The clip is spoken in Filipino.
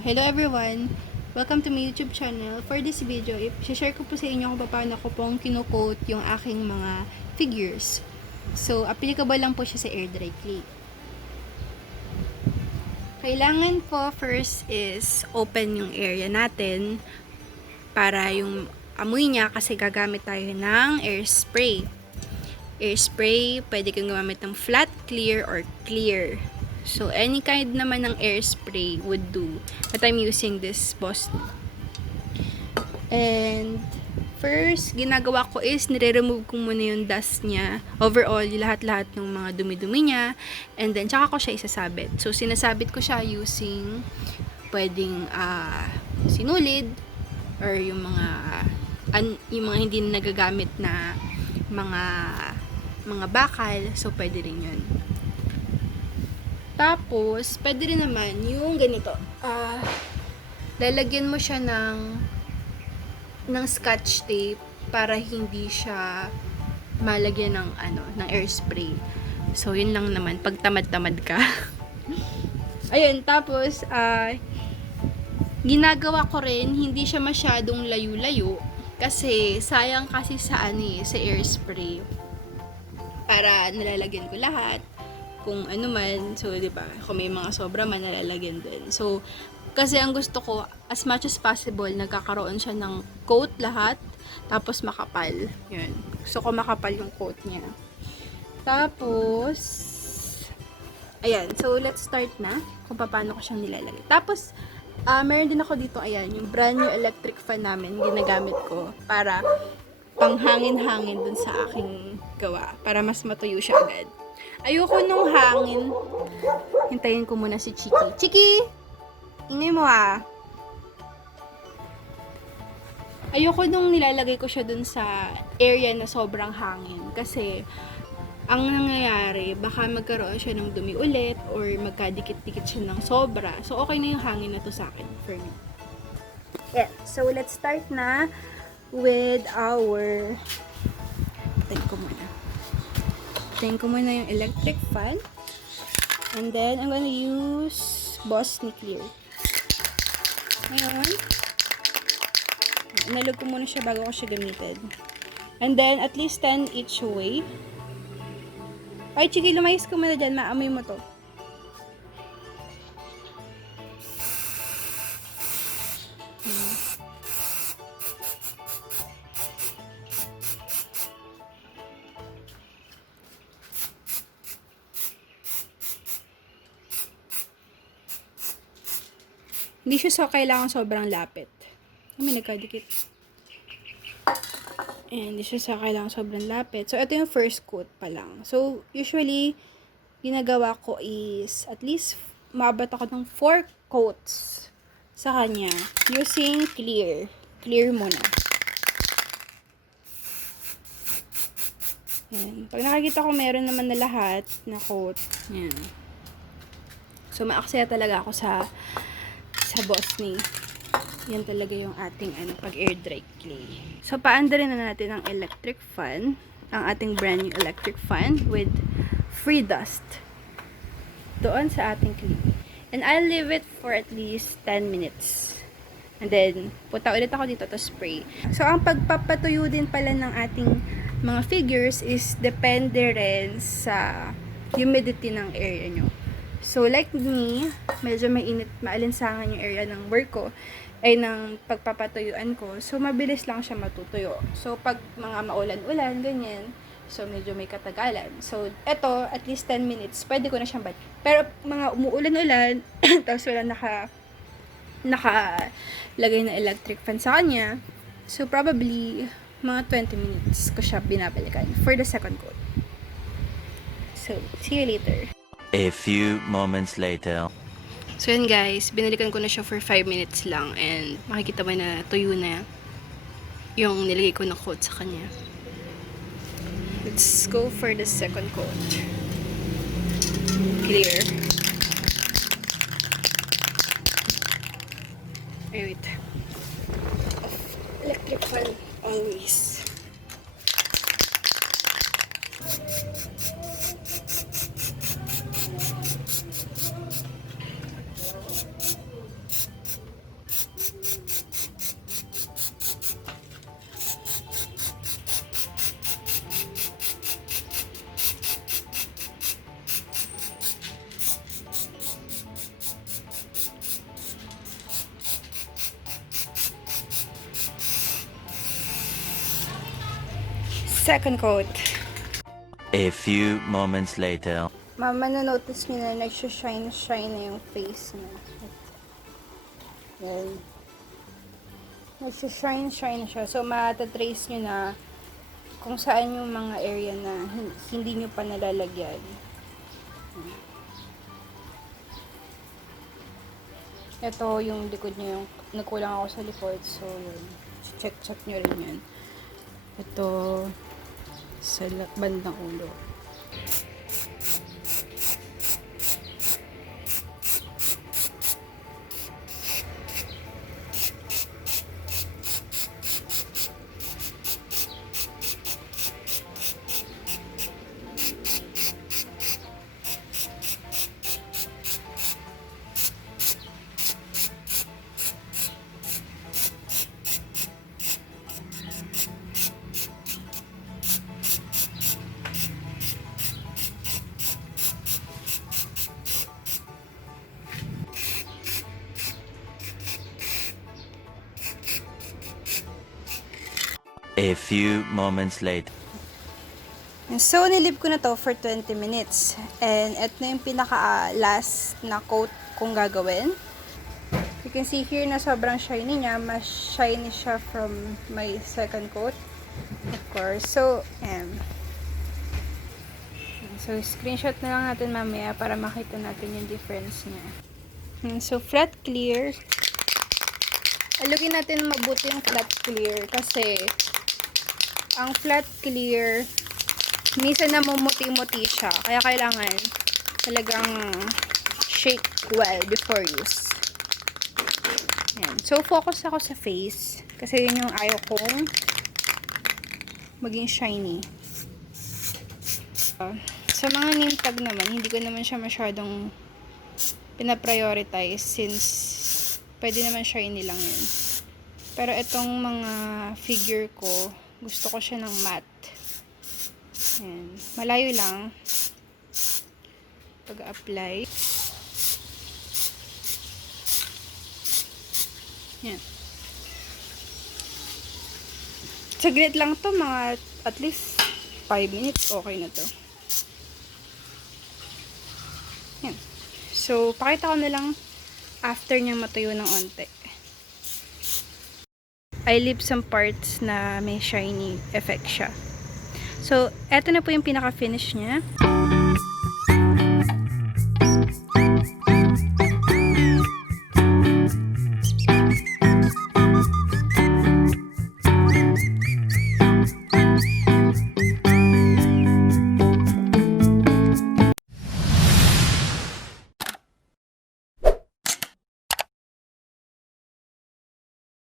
Hello everyone! Welcome to my YouTube channel. For this video, i-share ko po sa inyo kung paano ko pong kino-coat yung aking mga figures. So, applicable lang po siya sa air dry clay. Kailangan po first is open yung area natin para yung amoy niya kasi gagamit tayo ng air spray. Air spray, pwede kang gumamit ng flat, clear, or clear. So, any kind naman ng air spray would do. But I'm using this Boston. And, first, ginagawa ko is, nire-remove ko muna yung dust niya. Overall, lahat-lahat ng mga dumi-dumi niya. And then, tsaka ko siya isasabit. So, sinasabit ko siya using, pwedeng sinulid, or yung mga hindi na nagagamit na mga bakal. So, pwede rin yun. Tapos, pwede rin naman yung ganito. Lalagyan mo siya ng scotch tape para hindi siya malagyan ng air spray. So, yun lang naman. Pag tamad-tamad ka. Ayun, tapos, ginagawa ko rin, hindi siya masyadong layo-layo. Kasi, sayang kasi sa air spray. Para nalalagyan ko lahat. Kung ano man, so, di ba, kung may mga sobra man, nalalagyan din. So, kasi ang gusto ko, as much as possible, nagkakaroon siya ng coat lahat, tapos makapal. Yun. Gusto ko makapal yung coat niya. Tapos, ayan. So, let's start na kung paano ko siyang nilalagay. Tapos, meron din ako dito, ayan, yung brand new electric fan namin, ginagamit ko para panghangin-hangin dun sa aking gawa. Para mas matuyo siya agad. Ayoko nung hangin. Hintayin ko muna si Chiki. Chiki! Ingay mo Ayoko nung nilalagay ko siya dun sa area na sobrang hangin. Kasi, ang nangyayari, baka magkaroon siya ng dumi ulit or magkadikit-dikit siya ng sobra. So, okay na yung hangin na to sa akin for me. Yeah. So, let's start na with our... Tayin ko muna yung electric fan. And then, I'm gonna use Boston Clear. Ngayon, inalog ko muna siya bago ko siya gamitin. And then, at least 10 each way. Ay, Chiki, lumayas ko muna dyan. Maamoy mo to. Hindi siya kailangan sobrang lapit. May nagkadikit. And hindi siya kailangan sobrang lapit. So, ito yung first coat pa lang. So, usually, ginagawa ko is at least maabot ako ng 4 coats sa kanya using clear. Clear muna. Yan. Pag nakikita ko meron naman na lahat na coat. Yan. So, maaksaya talaga ako sa Boston. Yan talaga yung ating pag air dry clay. So, paandarin na natin ang electric fan, ang ating brand new electric fan with free dust doon sa ating clay. And I'll leave it for at least 10 minutes. And then, punta ulit ako dito to spray. So, ang pagpapatuyo din pala ng ating mga figures is depende rin sa humidity ng area nyo. So, like me, medyo mainit, maalinsangan yung area ng work ko, ay ng pagpapatuyuan ko. So, mabilis lang siya matutuyo. So, pag mga maulan-ulan, ganyan, so, medyo may katagalan. So, eto, at least 10 minutes, pwede ko na siyang bat. Pero, mga umuulan-ulan, tapos wala nakalagay na electric fan sa kanya, so, probably, mga 20 minutes ko siya binabalikan for the second coat. So, see you later. A few moments later. So yun guys, binalikan ko na siya for 5 minutes lang and makikita mo na tuyo na yung nilagay ko na coat sa kanya. Let's go for the second coat. Clear. Ay, wait. Electric fan always. second coat. A few moments later. Mama, na-notice niyo na nagsha-shine na yung face niya. Yan. Nagsha-shine na siya. So, matatrace niyo na kung saan yung mga area na hindi niyo pa nalalagyan. Ito yung likod niya, yung nagkulang ako sa likod. So, yun. Check nyo rin yan. Ito sa bandang ulo. A few moments later. So, nilib ko na to for 20 minutes. And ito na yung pinaka-last na coat kong gagawin. You can see here na sobrang shiny niya. Mas shiny siya from my second coat. Of course. So, so screenshot na lang natin mamaya para makita natin yung difference niya. So, flat clear. Alugin natin mabuti yung flat clear kasi ang flat clear minsan namumuti-muti siya. Kaya kailangan talagang shake well before use. Ayan. So, focus ako sa face. Kasi yun yung ayaw kong maging shiny. Sa mga name tag naman, hindi ko naman siya masyadong pinaprioritize since pwede naman shiny lang yun. Pero itong mga figure ko, gusto ko siya ng matte. Ayan. Malayo lang pag-apply. Ayan. Saglit lang to, mga at least 5 minutes, okay na to. Ayan. So, pakita ko na lang after niya matuyo ng onte. I leave some parts na may shiny effect siya. So, eto na po yung pinaka-finish niya.